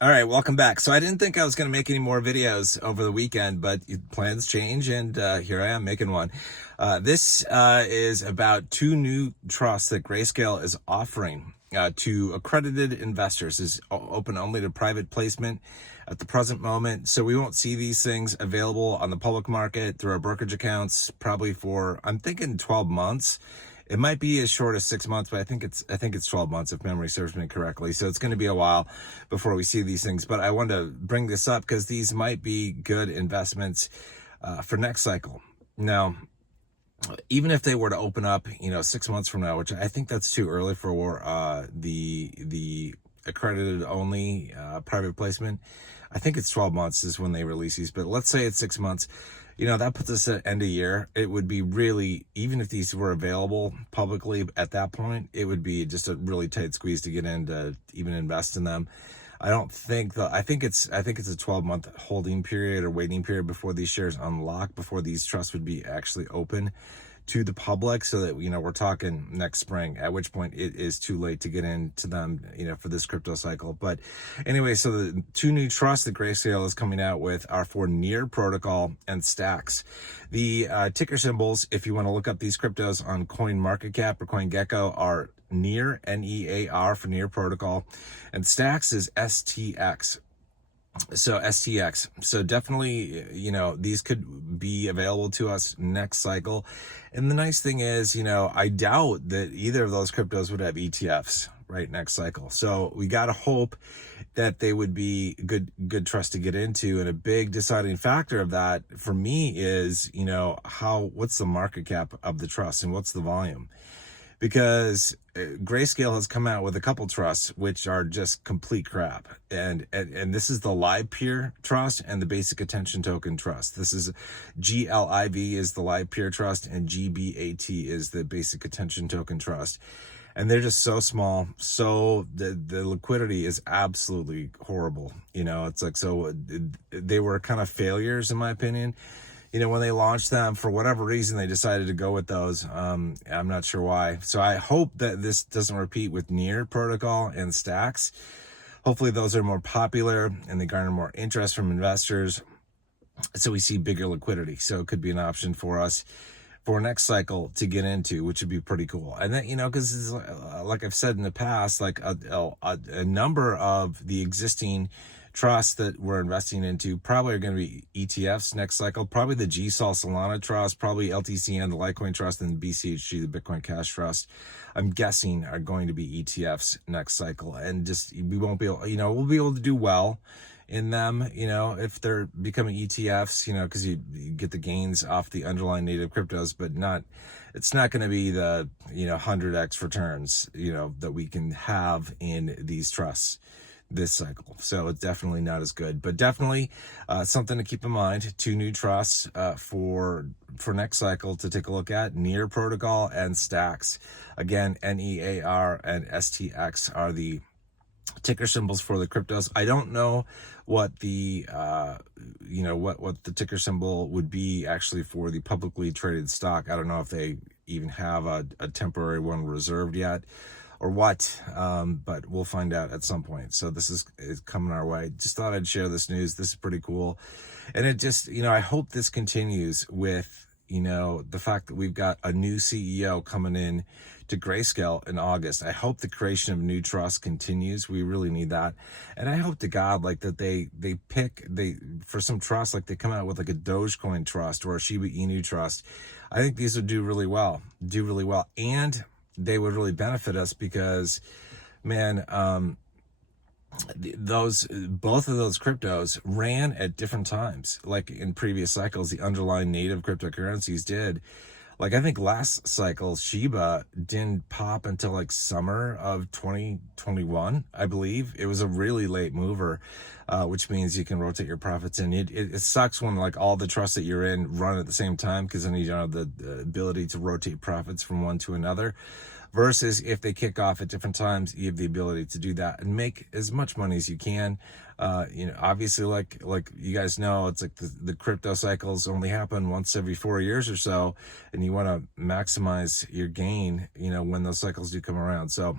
All right, welcome back. So I didn't think I was going to make any more videos over the weekend, but plans change, and here I am making one. This is about two new trusts that Grayscale is offering to accredited investors. Is open only to private placement at the present moment, so we won't see these things available on the public market through our brokerage accounts probably for, I'm thinking, 12 months. It might be as short as 6 months, but I think it's 12 months if memory serves me correctly. So it's going to be a while before we see these things. But I wanted to bring this up because these might be good investments for next cycle. Now, even if they were to open up, 6 months from now, which I think that's too early for the accredited only private placement. I think it's 12 months is when they release these, but let's say it's 6 months. That puts us at end of year. It would be really, even if these were available publicly at that point, it would be just a really tight squeeze to get in to even invest in them. I don't think I think it's a 12-month holding period or waiting period before these shares unlock, before these trusts would be actually open to the public, so that we're talking next spring, at which point it is too late to get into them for this crypto cycle. But anyway, so the two new trusts that Grayscale is coming out with are for Near Protocol and Stacks. The ticker symbols, if you want to look up these cryptos on CoinMarketCap or CoinGecko, are Near, NEAR for Near Protocol, and Stacks is STX. So STX. So definitely, these could be available to us next cycle. And the nice thing is, I doubt that either of those cryptos would have ETFs right next cycle. So we got to hope that they would be good trust to get into. And a big deciding factor of that for me is, what's the market cap of the trust and what's the volume? Because Grayscale has come out with a couple trusts which are just complete crap, and this is the Live Peer Trust and the Basic Attention Token Trust. This is GLIV is the Live Peer Trust, and GBAT is the Basic Attention Token Trust, and they're just so small. So the liquidity is absolutely horrible. It's like, so they were kind of failures in my opinion. When they launched them, for whatever reason, they decided to go with those. I'm not sure why. So I hope that this doesn't repeat with Near Protocol and Stacks. Hopefully those are more popular and they garner more interest from investors, so we see bigger liquidity. So it could be an option for us for next cycle to get into, which would be pretty cool. And then, because like I've said in the past, like a number of the existing trusts that we're investing into probably are going to be ETFs next cycle. Probably the GSOL Solana Trust, probably LTCN, the Litecoin Trust, and BCHG, the Bitcoin Cash Trust, I'm guessing are going to be ETFs next cycle. And just, we won't be able, we'll be able to do well in them, if they're becoming ETFs, because you get the gains off the underlying native cryptos, but it's not going to be the, 100x returns, that we can have in these trusts this cycle. So it's definitely not as good, but definitely something to keep in mind. Two new trusts for next cycle to take a look at: Near Protocol and Stacks. Again, NEAR and STX are the ticker symbols for the cryptos. I don't know what the what the ticker symbol would be actually for the publicly traded stock. I don't know if they even have a temporary one reserved yet or what, but we'll find out at some point. So this is coming our way. Just thought I'd share this news. This is pretty cool, and it just, I hope this continues with the fact that we've got a new CEO coming in to Grayscale in August. I hope the creation of new trusts continues. We really need that. And I hope to God, like, that they for some trust, like they come out with like a Dogecoin trust or a Shiba Inu trust. I think these would do really well. And they would really benefit us because, man, both of those cryptos ran at different times. Like in previous cycles, the underlying native cryptocurrencies did. Like, I think last cycle Shiba didn't pop until like summer of 2021, I believe. It was a really late mover, which means you can rotate your profits in. It sucks when like all the trusts that you're in run at the same time, because then you don't have the ability to rotate profits from one to another. Versus if they kick off at different times, you have the ability to do that and make as much money as you can. Obviously, like you guys know, it's like the crypto cycles only happen once every 4 years or so, and you want to maximize your gain, when those cycles do come around. So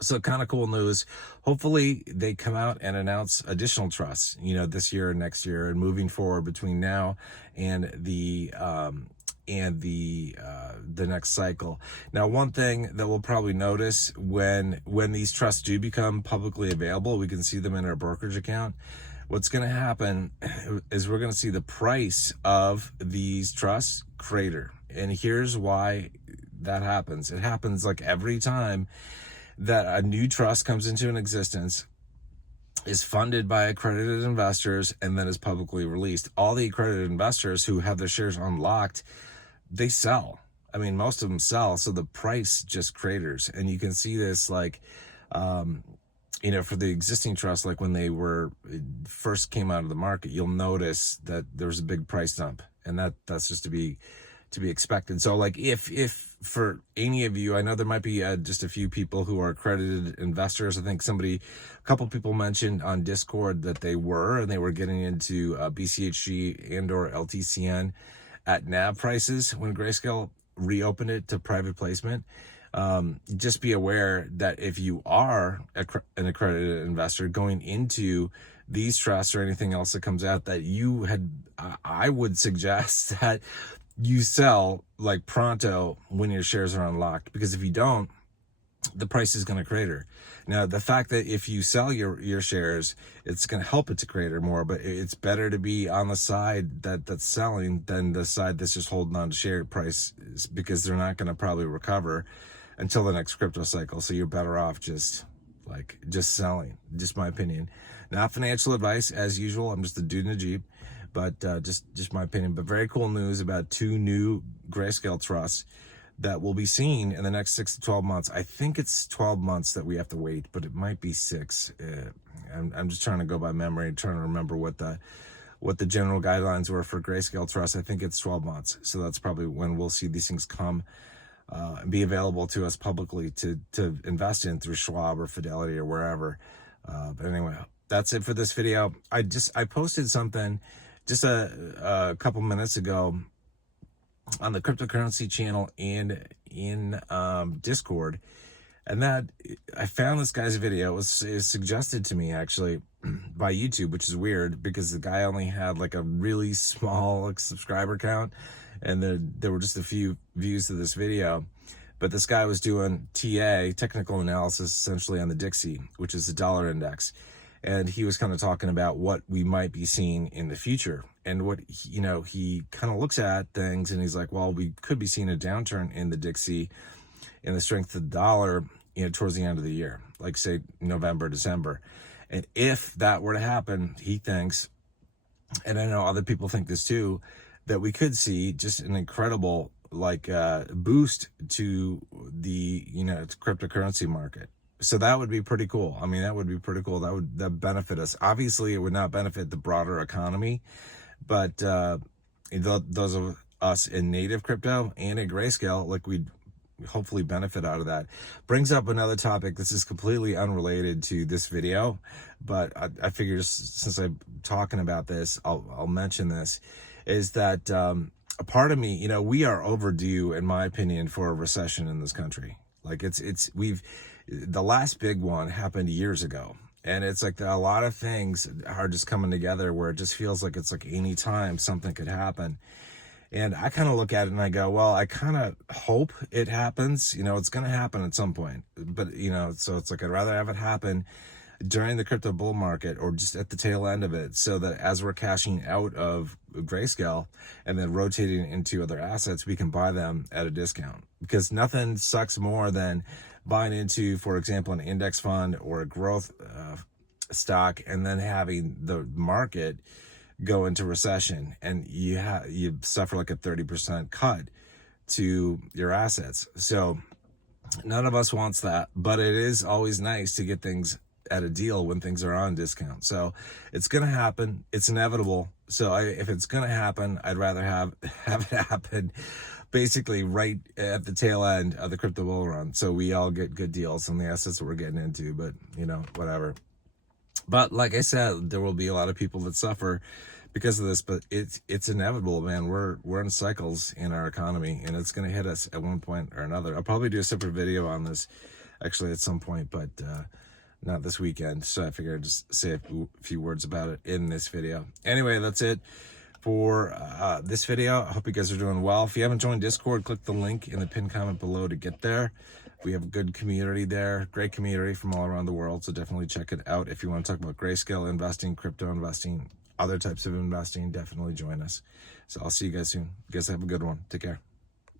So kind of cool news. Hopefully they come out and announce additional trusts, this year and next year and moving forward between now and the next cycle. Now, one thing that we'll probably notice when these trusts do become publicly available, we can see them in our brokerage account. What's going to happen is we're going to see the price of these trusts crater. And here's why that happens. It happens like every time that a new trust comes into an existence, is funded by accredited investors, and then is publicly released. All the accredited investors who have their shares unlocked, they sell. I mean, most of them sell, so the price just craters. And you can see this like, for the existing trusts, like when they first came out of the market, you'll notice that there's a big price dump, and that's just to be expected. So like if for any of you, I know there might be just a few people who are accredited investors. I think a couple people mentioned on Discord that they were getting into BCHG and or LTCN at NAV prices when Grayscale reopened it to private placement. Just be aware that if you are an accredited investor going into these trusts or anything else that comes out, that I would suggest that you sell like pronto when your shares are unlocked, because if you don't, the price is going to crater. Now, the fact that if you sell your shares, it's going to help it to crater more, but it's better to be on the side that's selling than the side that's just holding on to share price, because they're not going to probably recover until the next crypto cycle. So you're better off just selling. Just my opinion. Not financial advice as usual. I'm just a dude in a Jeep. But just my opinion. But very cool news about 2 new Grayscale trusts that will be seen in the next 6 to 12 months. I think it's 12 months that we have to wait, but it might be 6. I'm just trying to go by memory, trying to remember what the general guidelines were for Grayscale trusts. I think it's 12 months. So that's probably when we'll see these things come and be available to us publicly to invest in through Schwab or Fidelity or wherever. But anyway, that's it for this video. I posted something just a couple minutes ago on the cryptocurrency channel and in Discord, and that I found this guy's video. It was suggested to me actually by YouTube, which is weird because the guy only had like a really small subscriber count, and there were just a few views to this video. But this guy was doing technical analysis, essentially on the Dixie, which is the dollar index. And he was kind of talking about what we might be seeing in the future. And what, he kind of looks at things and he's like, well, we could be seeing a downturn in the Dixie in the strength of the dollar, towards the end of the year, like say November, December. And if that were to happen, he thinks, and I know other people think this too, that we could see just an incredible boost to the, cryptocurrency market. So that would be pretty cool. I mean, that would be pretty cool. That benefit us. Obviously, it would not benefit the broader economy, but those of us in native crypto and in Grayscale, we'd hopefully benefit out of that. Brings up another topic. This is completely unrelated to this video, but I figure since I'm talking about this, I'll mention this, is that a part of me, we are overdue, in my opinion, for a recession in this country. The last big one happened years ago. And it's like a lot of things are just coming together where it just feels like it's like any time something could happen. And I kind of look at it and I go, well, I kind of hope it happens. It's going to happen at some point. But, so it's like I'd rather have it happen during the crypto bull market or just at the tail end of it, so that as we're cashing out of Grayscale and then rotating into other assets, we can buy them at a discount. Because nothing sucks more than buying into, for example, an index fund or a growth stock, and then having the market go into recession and you suffer like a 30% cut to your assets. So none of us wants that, but it is always nice to get things at a deal when things are on discount. So it's going to happen. It's inevitable. So if it's going to happen, I'd rather have it happen basically right at the tail end of the crypto bull run, so we all get good deals on the assets that we're getting into. But whatever. But like I said, there will be a lot of people that suffer because of this, but it's inevitable, man. We're in cycles in our economy, and it's going to hit us at one point or another. I'll probably do a separate video on this actually at some point, but not this weekend. So I figured I'd just say a few words about it in this video. Anyway, that's it for this video. I hope you guys are doing well. If you haven't joined Discord, click the link in the pinned comment below to get there. We have a good community there, great community from all around the world, so definitely check it out. If you want to talk about grayscale investing, crypto investing, other types of investing, definitely join us. So I'll see you guys soon. You guys have a good one. Take care.